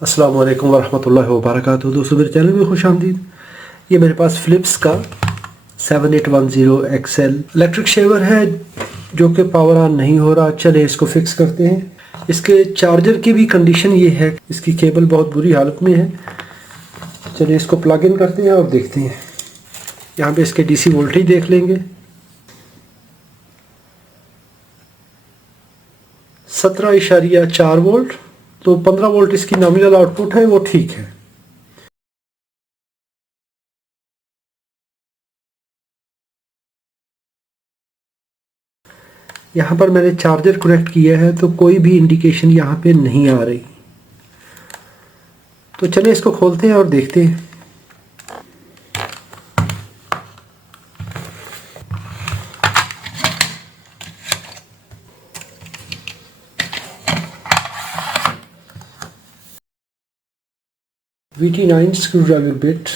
अस्सलाम वालेकुम वरहमतुल्लाहि वबरकातुहू। दोस्तों मेरे चैनल में खुशामदीद। ये मेरे पास फ़िलिप्स का 7810XL इलेक्ट्रिक शेवर है जो कि पावर ऑन नहीं हो रहा। चले इसको फिक्स करते हैं। इसके चार्जर की भी कंडीशन ये है, इसकी केबल बहुत बुरी हालत में है। चलिए इसको प्लग इन करते हैं और देखते हैं। यहाँ पे इसके डीसी वोल्टेज देख लेंगे। 17.4 वोल्ट, तो 15 वोल्ट इसकी नॉमिनल आउटपुट है, वो ठीक है। यहाँ पर मैंने चार्जर कनेक्ट किया है तो कोई भी इंडिकेशन यहाँ पे नहीं आ रही। तो चलिए इसको खोलते हैं और देखते हैं। VT9 screwdriver bit,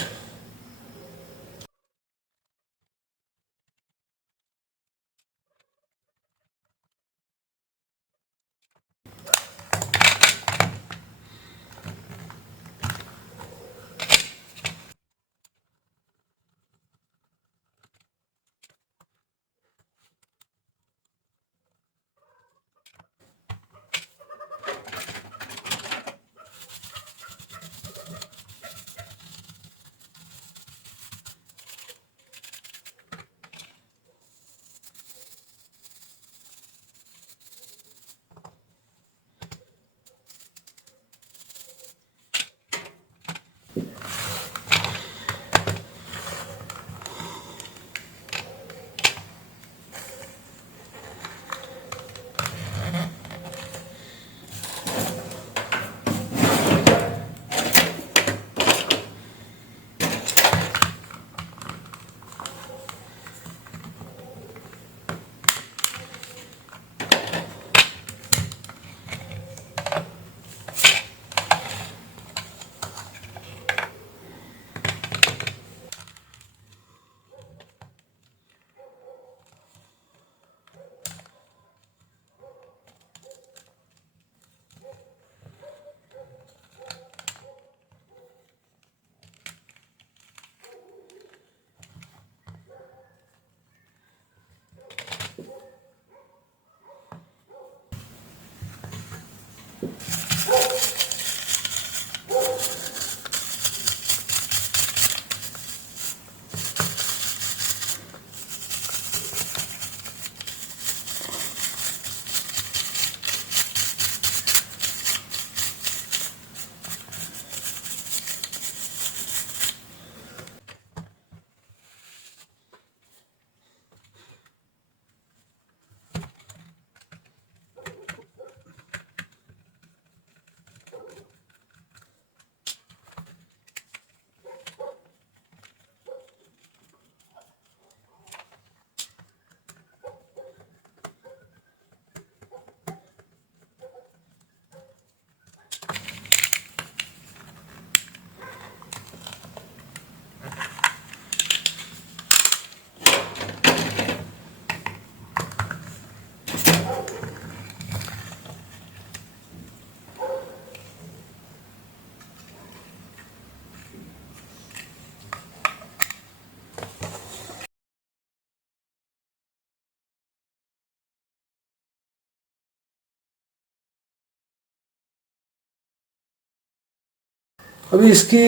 अभी इसकी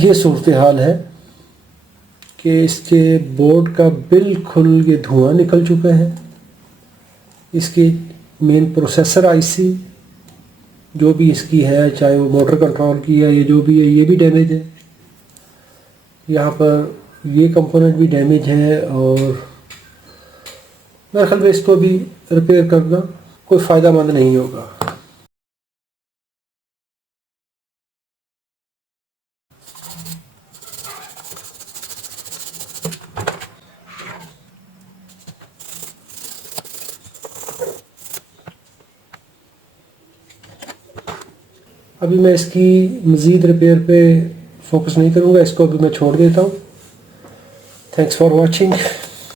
ये सूरत हाल है कि इसके बोर्ड का बिल्कुल ये धुआं निकल चुका है। इसकी मेन प्रोसेसर आईसी जो भी इसकी है, चाहे वो मोटर कंट्रोल की है या जो भी है, ये भी डैमेज है। यहाँ पर ये कंपोनेंट भी डैमेज है और मेरे ख्याल में इसको भी रिपेयर करना कोई फ़ायदा मंद नहीं होगा। अभी मैं इसकी मज़ीद रिपेयर पे फोकस नहीं करूँगा, इसको अभी मैं छोड़ देता हूँ। Thanks for watching.